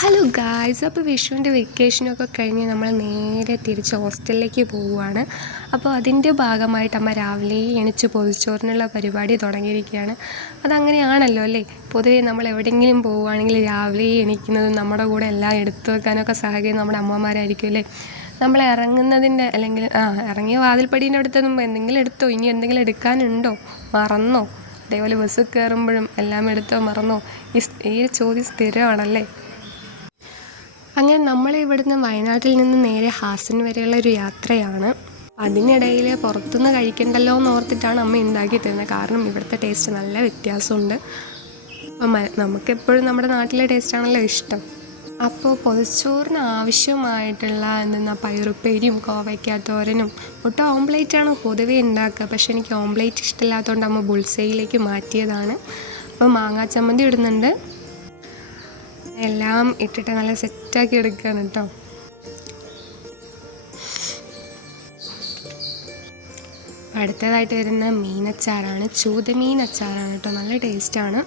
Hello guys, അപ്പോൾ വിഷുവിൻ്റെ വെക്കേഷനൊക്കെ കഴിഞ്ഞ് നമ്മൾ നേരെ തിരിച്ച് ഹോസ്റ്റലിലേക്ക് പോവുകയാണ്. അപ്പോൾ അതിൻ്റെ ഭാഗമായിട്ട് അമ്മ രാവിലെ എണിച്ച് പൊതിച്ചോറിനുള്ള പരിപാടി തുടങ്ങിയിരിക്കുകയാണ്. അതങ്ങനെയാണല്ലോ അല്ലേ, പൊതുവേ നമ്മൾ എവിടെയെങ്കിലും പോവുകയാണെങ്കിൽ രാവിലെ എണിക്കുന്നതും നമ്മുടെ കൂടെ എല്ലാം എടുത്തു വെക്കാനൊക്കെ സഹായിക്കുന്നത് നമ്മുടെ അമ്മമാരായിരിക്കും അല്ലേ. നമ്മൾ ഇറങ്ങുന്നതിൻ്റെ അല്ലെങ്കിൽ ഇറങ്ങിയ വാതിൽപ്പടീൻ്റെ അടുത്തൊന്നും എന്തെങ്കിലും എടുത്തോ, ഇനി എന്തെങ്കിലും എടുക്കാനുണ്ടോ, മറന്നോ, അതേപോലെ ബസ് കയറുമ്പോഴും എല്ലാം എടുത്തോ മറന്നോ, ഈ ചോദ്യം സ്ഥിരമാണല്ലേ. അങ്ങനെ നമ്മൾ ഇവിടുന്ന് വയനാട്ടിൽ നിന്ന് നേരെ ഹാസൻ വരെയുള്ള ഒരു യാത്രയാണ്. അതിനിടയിൽ പുറത്തുനിന്ന് കഴിക്കണ്ടല്ലോ എന്ന് ഓർത്തിട്ടാണ് അമ്മ ഉണ്ടാക്കി തരുന്നത്. കാരണം ഇവിടുത്തെ ടേസ്റ്റ് നല്ല വ്യത്യാസമുണ്ട്. അപ്പം നമുക്കെപ്പോഴും നമ്മുടെ നാട്ടിലെ ടേസ്റ്റാണല്ലോ ഇഷ്ടം. അപ്പോൾ പൊതിച്ചോറിന് ആവശ്യമായിട്ടുള്ള പയറുപ്പേരിയും കോവയ്ക്ക തോരനും ഒട്ടും ഓംപ്ലേറ്റാണ് പൊതുവേ ഉണ്ടാക്കുക. പക്ഷെ എനിക്ക് ഓംപ്ലേറ്റ് ഇഷ്ടമില്ലാത്തതുകൊണ്ട് അമ്മ ബുൾസൈയിലേക്ക് മാറ്റിയതാണ്. അപ്പോൾ മാങ്ങാ ചമ്മന്തി ഇടുന്നുണ്ട്. എല്ലാം ഇട്ടിട്ട് നല്ല സെറ്റാക്കി എടുക്കുകയാണ് കേട്ടോ. അടുത്തതായിട്ട് വരുന്ന മീനച്ചാറാണ്, ചൂതമീൻ അച്ചാറാണ് കേട്ടോ. നല്ല ടേസ്റ്റാണ്.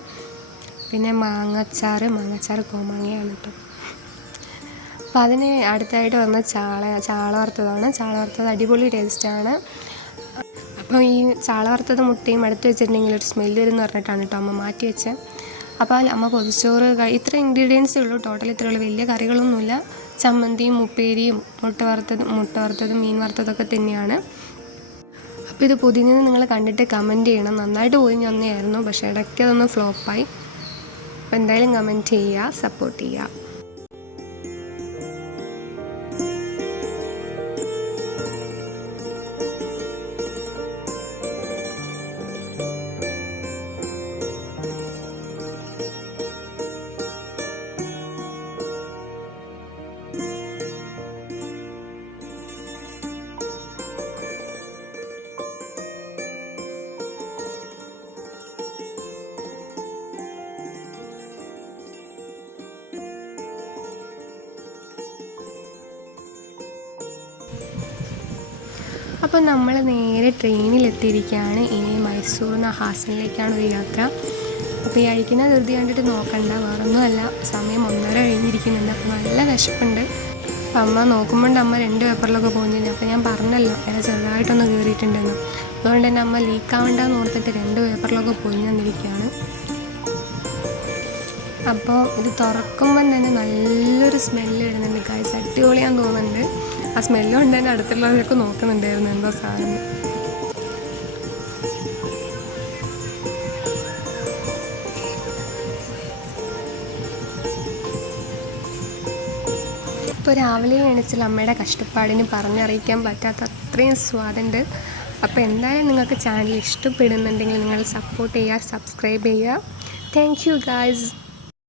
പിന്നെ മാങ്ങാച്ചാറ് കോമാങ്ങയാണ് കേട്ടോ. അപ്പോൾ അതിന് അടുത്തായിട്ട് വന്ന ചാള വറുത്തതാണ്. ചാള വറുത്തത് അടിപൊളി ടേസ്റ്റാണ്. അപ്പോൾ ഈ ചാള വറുത്തത് മുട്ടയും അടുത്ത് വെച്ചിട്ടുണ്ടെങ്കിൽ ഒരു സ്മെല്ല് വരും എന്ന് പറഞ്ഞിട്ടാണ് കേട്ടോ അമ്മ മാറ്റി വെച്ചത്. അപ്പോൾ അമ്മ പൊതിച്ചോറ് ഇത്ര ഇൻഗ്രീഡിയൻസേ ഉള്ളൂ, ടോട്ടൽ ഇത്രയുള്ളൂ, വലിയ കറികളൊന്നുമില്ല. ചമ്മന്തിയും ഉപ്പേരിയും മുട്ട വറുത്തതും മീൻ വറുത്തതൊക്കെ തന്നെയാണ്. അപ്പോൾ ഇത് പൊതിഞ്ഞത് നിങ്ങൾ കണ്ടിട്ട് കമൻറ്റ് ചെയ്യണം. നന്നായിട്ട് പൊതിഞ്ഞ് തന്നെയായിരുന്നു, പക്ഷേ ഇടയ്ക്ക് അതൊന്ന് ഫ്ലോപ്പായി. അപ്പോൾ എന്തായാലും കമൻറ്റ് ചെയ്യുക, സപ്പോർട്ട് ചെയ്യുക. അപ്പോൾ നമ്മൾ നേരെ ട്രെയിനിലെത്തിയിരിക്കുകയാണ്. ഇനി മൈസൂരിൽ നിന്ന് ഹാസനിലേക്കാണ് ഒരു യാത്ര. അപ്പോൾ ഈ അഴിക്കുന്ന ധൃതി കണ്ടിട്ട് നോക്കണ്ട, വേറൊന്നുമല്ല, സമയം 1:30 കഴിഞ്ഞിരിക്കുന്നുണ്ട്. അപ്പോൾ നല്ല വിശപ്പുണ്ട്. അപ്പം അമ്മ നോക്കുമ്പോൾ അമ്മ 2 പേപ്പറിലൊക്കെ പോകുന്നില്ല. അപ്പോൾ ഞാൻ പറഞ്ഞല്ലോ എന്നെ ചെറുതായിട്ടൊന്ന് കയറിയിട്ടുണ്ടെന്ന്. അതുകൊണ്ട് തന്നെ അമ്മ ലീക്കാവണ്ടെന്ന് ഓർത്തിട്ട് 2 പേപ്പറിലൊക്കെ പോയി തന്നിരിക്കുകയാണ്. അപ്പോൾ ഇത് തുറക്കുമ്പം തന്നെ നല്ലൊരു സ്മെല്ല് വരുന്നുണ്ട് ഗൈസ്, അടിപൊളിയാന്ന് തോന്നുന്നുണ്ട്. ആ സ്മെല്ല് കൊണ്ട് തന്നെ അടുത്തുള്ളവരൊക്കെ നോക്കുന്നുണ്ടായിരുന്നു എന്തോ സാധനം. ഇപ്പോൾ രാവിലെ എണീച്ചുള്ള അമ്മയുടെ കഷ്ടപ്പാടിന് പറഞ്ഞറിയിക്കാൻ പറ്റാത്ത അത്രയും സ്വാദുണ്ട്. അപ്പോൾ എന്തായാലും നിങ്ങൾക്ക് ചാനൽ ഇഷ്ടപ്പെടുന്നുണ്ടെങ്കിൽ നിങ്ങൾ സപ്പോർട്ട് ചെയ്യുക, സബ്സ്ക്രൈബ് ചെയ്യുക. Thank you guys.